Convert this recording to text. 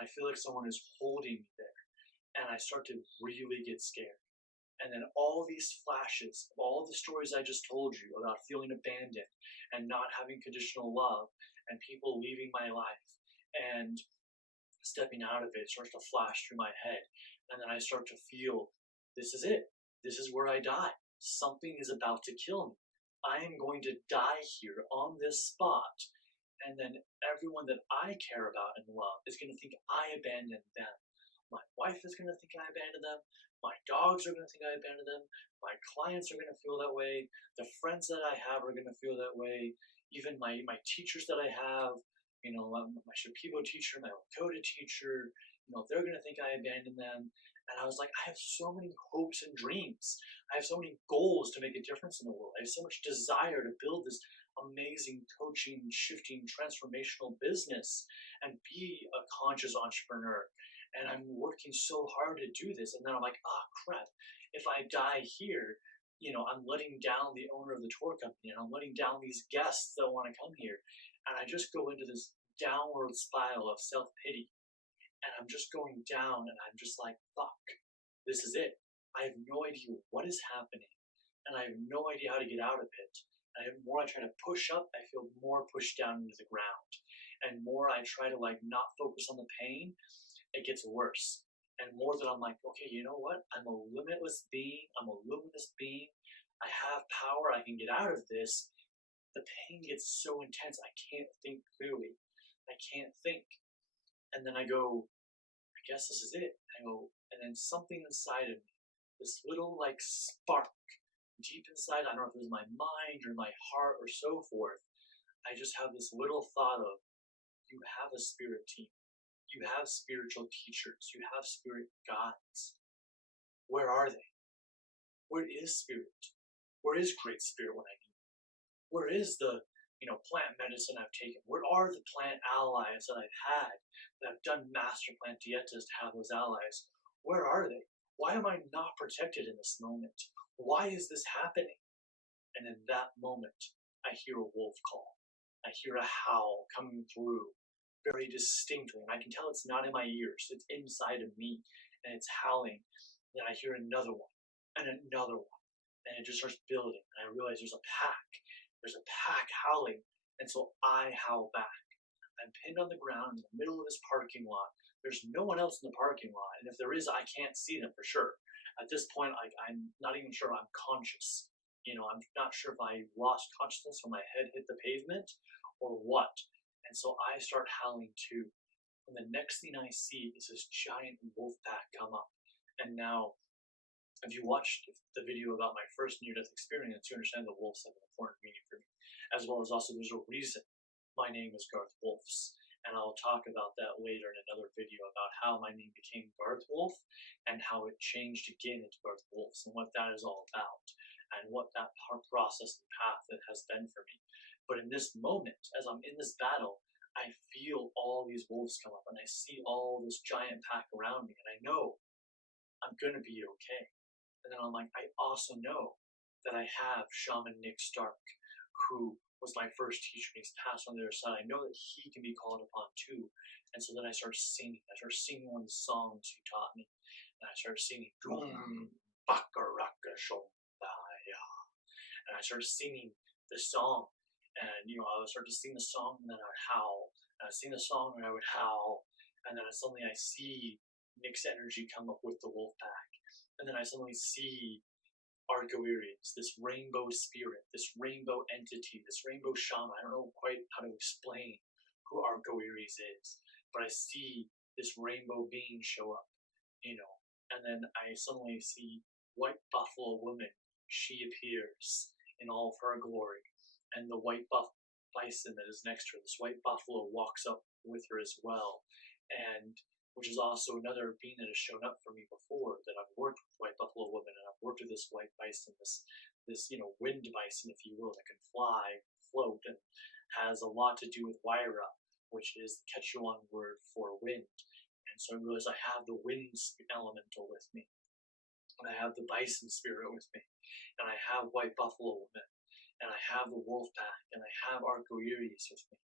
and I feel like someone is holding me there, and I start to really get scared. And then all these flashes of all the stories I just told you about feeling abandoned and not having conditional love and people leaving my life and stepping out of it starts to flash through my head. And then I start to feel, this is it. This is where I die. Something is about to kill me. I am going to die here on this spot. And then everyone that I care about and love is going to think I abandoned them. My wife is going to think I abandoned them. My dogs are going to think I abandoned them. My clients are going to feel that way. The friends that I have are going to feel that way. Even my teachers that I have, my Shipibo teacher, my Lakota teacher, they're going to think I abandoned them. And I was like, I have so many hopes and dreams. I have so many goals to make a difference in the world. I have so much desire to build this amazing coaching, shifting, transformational business and be a conscious entrepreneur. And I'm working so hard to do this. And then I'm like, oh crap, if I die here, I'm letting down the owner of the tour company, and I'm letting down these guests that want to come here. And I just go into this downward spiral of self-pity. And I'm just going down, and I'm just like, fuck, this is it. I have no idea what is happening. And I have no idea how to get out of it. And the more I try to push up, I feel more pushed down into the ground. And more I try to not focus on the pain, it gets worse. And more that I'm like, okay, you know what? I'm a limitless being. I'm a luminous being. I have power. I can get out of this. The pain gets so intense. I can't think clearly. I can't think. And then I go, I guess this is it. I go, and then something inside of me, this little spark deep inside, I don't know if it was my mind or my heart or so forth. I just have this little thought of, you have a spirit team. You have spiritual teachers. You have spirit guides. Where are they? Where is spirit? Where is great spirit when I need it? Where is the plant medicine I've taken? Where are the plant allies that I've had, that I've done master plant dietas to have those allies? Where are they? Why am I not protected in this moment? Why is this happening? And in that moment, I hear a wolf call. I hear a howl coming through very distinctly, and I can tell it's not in my ears, it's inside of me, and it's howling. Then I hear another one, and another one, and it just starts building, and I realize there's a pack howling, and so I howl back. I'm pinned on the ground in the middle of this parking lot. There's no one else in the parking lot, and if there is, I can't see them for sure. At this point, I'm not even sure I'm conscious. I'm not sure if I lost consciousness when my head hit the pavement or what. And so I start howling too. And the next thing I see is this giant wolf pack come up. And now, if you watched the video about my first near-death experience, you understand the wolves have an important meaning for me. As well as also there's a reason my name is Garth Wolfs. And I'll talk about that later in another video about how my name became Garth Wolf and how it changed again into Garth Wolfs and what that is all about and what that process and path that has been for me. But in this moment, as I'm in this battle, I feel all these wolves come up and I see all this giant pack around me, and I know I'm going to be okay. And then I'm like, I also know that I have Shaman Nick Stark, who was my first teacher, and he's passed on the other side. I know that he can be called upon too. And so then I start singing. I start singing one of the songs he taught me. And I start singing, Dum Bakaraka Shombaya. And I started singing the song. And I would start to sing the song, and then I would howl. And I'd sing the song, and I would howl. And then suddenly I see Nick's energy come up with the wolf pack. And then I suddenly see Arco-Iris, this rainbow spirit, this rainbow entity, this rainbow shaman. I don't know quite how to explain who Arco-Iris is, but I see this rainbow being show up, And then I suddenly see White Buffalo Woman. She appears in all of her glory. And the white bison that is next to her, this white buffalo, walks up with her as well, and which is also another being that has shown up for me before, that I've worked with White Buffalo Woman, and I've worked with this white bison, this wind bison, if you will, that can fly, float, and has a lot to do with Waira, which is the Quechuan word for wind. And so I realized I have the wind elemental with me, and I have the bison spirit with me, and I have White Buffalo Woman, and I have the wolf pack, and I have Arco-Iris with me.